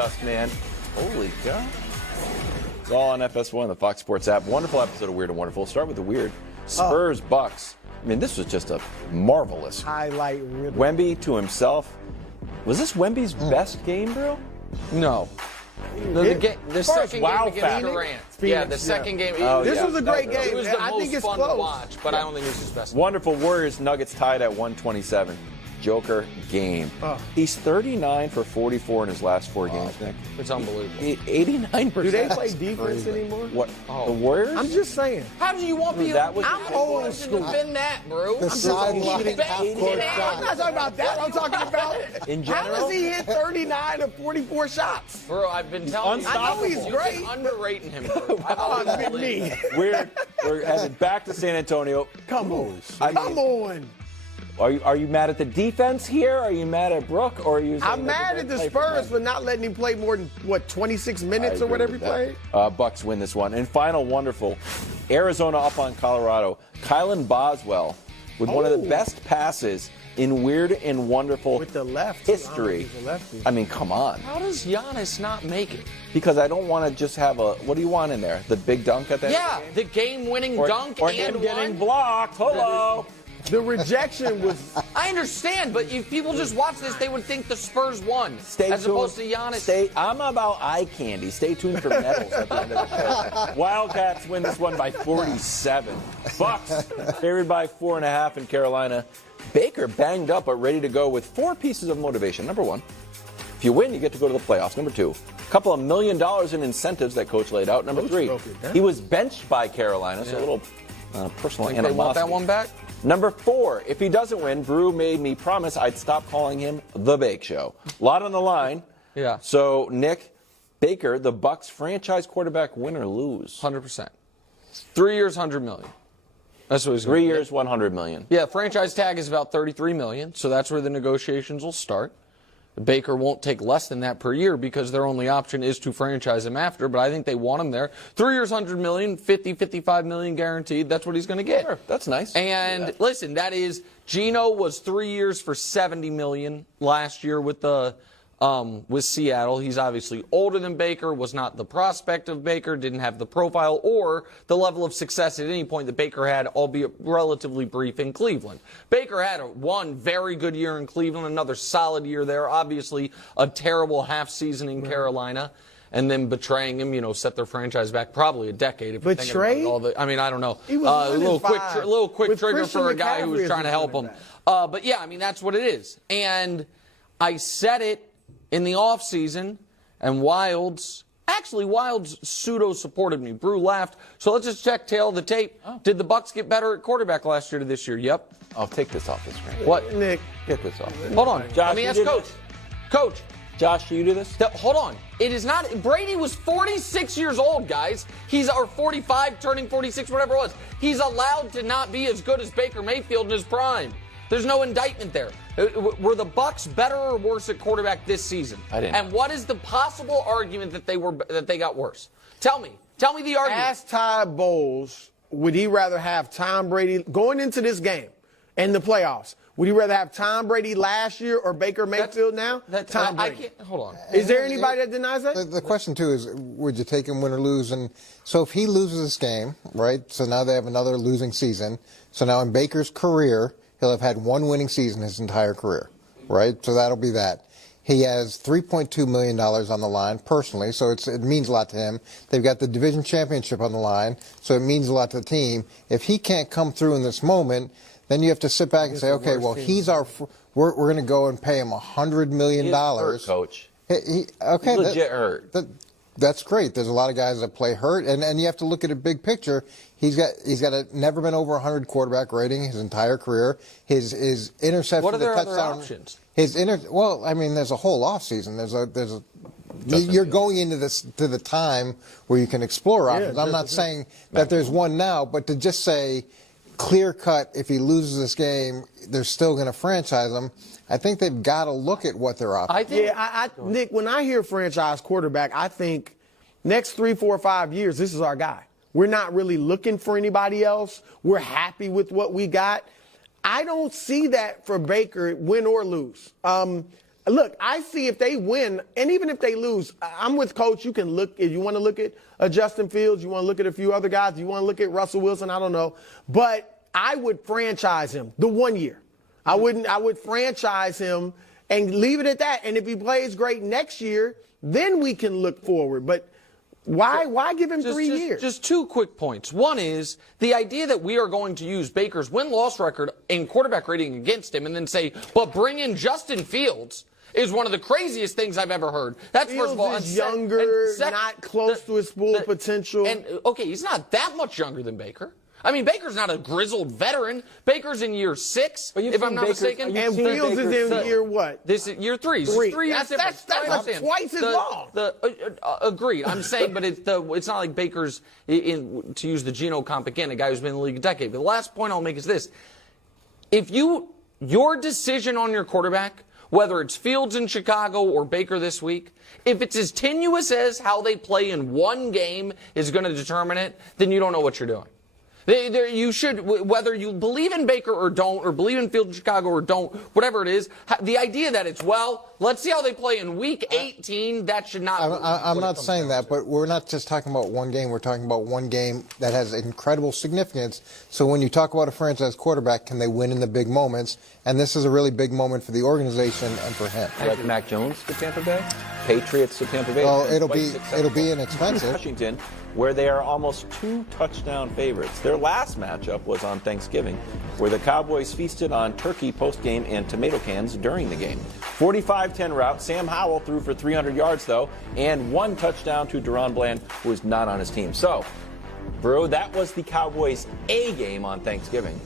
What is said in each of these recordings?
dust, man. Holy cow. It's all on FS1, the Fox Sports app. Wonderful episode of Weird and Wonderful. Start with the weird. Spurs, Bucs. I mean, this was just a marvelous highlight. Really. Wemby to himself. Was this Wemby's best game, bro? No. The second wow game against Durant. Yeah, the second game. This was a great game. It was the I think most it's fun close to watch, but I don't think it was his best. Wonderful Warriors Nuggets tied at 127. Joker game. He's 39 for 44 in his last 4 games, Nick. It's unbelievable. 89%. Do they play defense anymore? What? The Warriors? I'm just saying. How do you want me That was- I'm old school. Defend that, bro. The sideline half-court I'm shot. not talking about that. I'm talking about In how general? does he hit 39 of 44 shots? Bro, I've been telling you. I know he's great. You're underrating him, bro. Me. We're headed back to San Antonio. Come on. I mean, Come on. Are you mad at the defense here? Are you mad at Brook? Or are you? I'm mad at the Spurs for not letting him play more than, 26 minutes or whatever he played? Bucks win this one. And final wonderful, Arizona up on Colorado. Kylan Boswell with one of the best passes in Weird and Wonderful With the left history. he's a lefty. I mean, come on. How does Giannis not make it? Because I don't want to just have what do you want in there? The big dunk at the end Yeah, of the game? the game-winning dunk or and him getting one. blocked. Hello. The rejection was. I understand, but if people just watch this, they would think the Spurs won, Stay as tuned. opposed to Giannis. I'm about eye candy. Stay tuned for medals at the end of the show. Wildcats win this one by 47. Bucks favored by 4.5 in Carolina. Baker banged up but ready to go with 4 pieces of motivation. Number 1, if you win, you get to go to the playoffs. Number 2, a couple of $1 million in incentives that coach laid out. Number 3, he was benched by Carolina, so a little personal Think animosity. they want that one back? Number 4, if he doesn't win, Brew made me promise I'd stop calling him The Bake Show. A lot on the line. Yeah. So, Nick, Baker, the Bucs franchise quarterback, win or lose? 100%. 3 years, $100 million. That's what he's 3 years, $100 million. Yeah, franchise tag is about $33 million, so that's where the negotiations will start. Baker won't take less than that per year because their only option is to franchise him after, but I think they want him there. 3 years, $100 million, $55 million guaranteed. That's what he's going to get. Sure, that's nice. And listen, that is, Geno was 3 years for $70 million last year with Seattle. He's obviously older than Baker, was not the prospect of Baker, didn't have the profile or the level of success at any point that Baker had, albeit relatively brief in Cleveland. Baker had one very good year in Cleveland, another solid year there, obviously a terrible half season in Carolina, and then betraying him, set their franchise back probably a decade. If Betrayed? I mean, I don't know. He was A little quick trigger Christian for a guy who was McCaffrey trying to help him. But yeah, I mean, that's what it is. And I said it in the offseason, and Wilds pseudo-supported me. Brew laughed. So let's just check tail of the tape. Did the Bucs get better at quarterback last year to this year? Yep. I'll take this off the screen. What? Nick. Get this off. Hold on. Josh, Let me you ask did Coach. this? Coach. Josh, do you do this? Hold on. It is not. Brady was 46 years old, guys. Or 45, turning 46, whatever it was. He's allowed to not be as good as Baker Mayfield in his prime. There's no indictment there. Were the Bucs better or worse at quarterback this season? I didn't. And what is the possible argument that they got worse? Tell me the argument. Ask Ty Bowles, would he rather have Tom Brady going into this game and the playoffs? Would he rather have Tom Brady last year or Baker Mayfield now? Tom Brady. I can't. Hold on. Is there anybody that denies that? The question, too, is would you take him win or lose? And so if he loses this game, right, so now they have another losing season. So now in Baker's career, he'll have had one winning season his entire career, right? So that'll be that. He has $3.2 million on the line personally, so it means a lot to him. They've got the division championship on the line, so it means a lot to the team. If he can't come through in this moment, then you have to sit back and say, okay, well, we're going to go and pay him $100 million. He's hurt, Coach. Okay, He's legit hurt. That's great. There's a lot of guys that play hurt, and you have to look at a big picture. He's got a never been over 100 quarterback rating his entire career. His interception, What are their touchdown, other options? Well, I mean, there's a whole off season. You're going into the time where you can explore options. I'm not saying that there's one now, but to just say clear cut, if he loses this game, they're still going to franchise him. I think they've got to look at what they're options. Nick, when I hear franchise quarterback, I think next 3, 4, 5 years, this is our guy. We're not really looking for anybody else. We're happy with what we got. I don't see that for Baker, win or lose. look, I see if they win, and even if they lose, I'm with Coach. You can look, if you want to look at Justin Fields, you want to look at a few other guys, you want to look at Russell Wilson, I don't know. But I would franchise him the 1 year. I would franchise him and leave it at that. And if he plays great next year, then we can look forward. But why give him 3 years? Just 2 quick points. One is the idea that we are going to use Baker's win-loss record and quarterback rating against him and then say, but bring in Justin Fields is one of the craziest things I've ever heard. That's Fields first of all. Is younger, not close to his full potential. And okay, he's not that much younger than Baker. I mean, Baker's not a grizzled veteran. Baker's in year 6, if I'm not mistaken. And Fields is in year what? This is year 3. 3. That's like twice as long. Agreed. I'm saying, but it's not like Baker's, to use the Geno comp again, a guy who's been in the league a decade. But the last point I'll make is this. If your decision on your quarterback, whether it's Fields in Chicago or Baker this week, if it's as tenuous as how they play in one game is going to determine it, then you don't know what you're doing. You should, whether you believe in Baker or don't, or believe in Field in Chicago or don't, whatever it is, the idea that it's, well, let's see how they play in Week 18, that should not. I'm not saying that, but we're not just talking about one game. We're talking about one game that has incredible significance. So when you talk about a franchise quarterback, can they win in the big moments? And this is a really big moment for the organization and for him. Like Mac Jones to Tampa Bay, Patriots to Tampa Bay. Well, it'll be inexpensive. Washington, where they are almost 2 touchdown favorites. Their last matchup was on Thanksgiving, where the Cowboys feasted on turkey post-game and tomato cans during the game. 45-10 route. Sam Howell threw for 300 yards, though, and 1 touchdown to Deron Bland, who was not on his team. So, bro, that was the Cowboys' A game on Thanksgiving.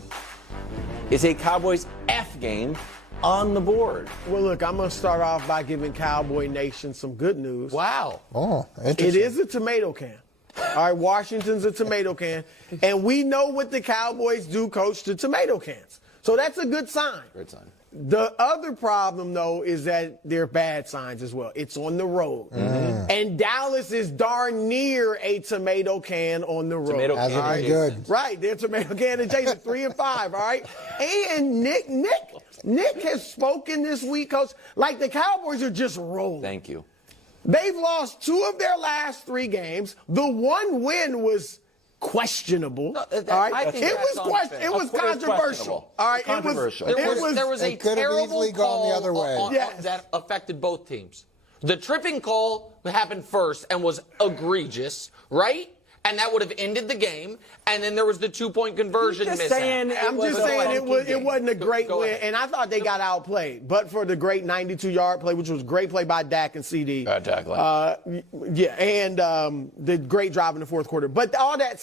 It's a Cowboys F game on the board. Well, look, I'm going to start off by giving Cowboy Nation some good news. Wow. Oh, interesting. It is a tomato can. All right, Washington's a tomato can. And we know what the Cowboys do, coach, to tomato cans. So that's a good sign. Great sign. The other problem, though, is that they're bad signs as well. It's on the road. Mm-hmm. And Dallas is darn near a tomato can on the road. Tomato can Hasn't been good. Right, they're tomato can adjacent, 3-5, all right? And Nick has spoken this week, coach, like the Cowboys are just rolling. Thank you. They've lost 2 of their last 3 games. The one win was questionable. No, all right? it was controversial. All right, controversial. There was a terrible gone the other way. that affected both teams. The tripping call happened first and was egregious, right? And that would have ended the game. And then there was the 2-point conversion mishap. I'm just saying it wasn't a great win. And I thought they got outplayed. But for the great 92-yard play, which was a great play by Dak and CD. Bad tackling. And the great drive in the fourth quarter. But all that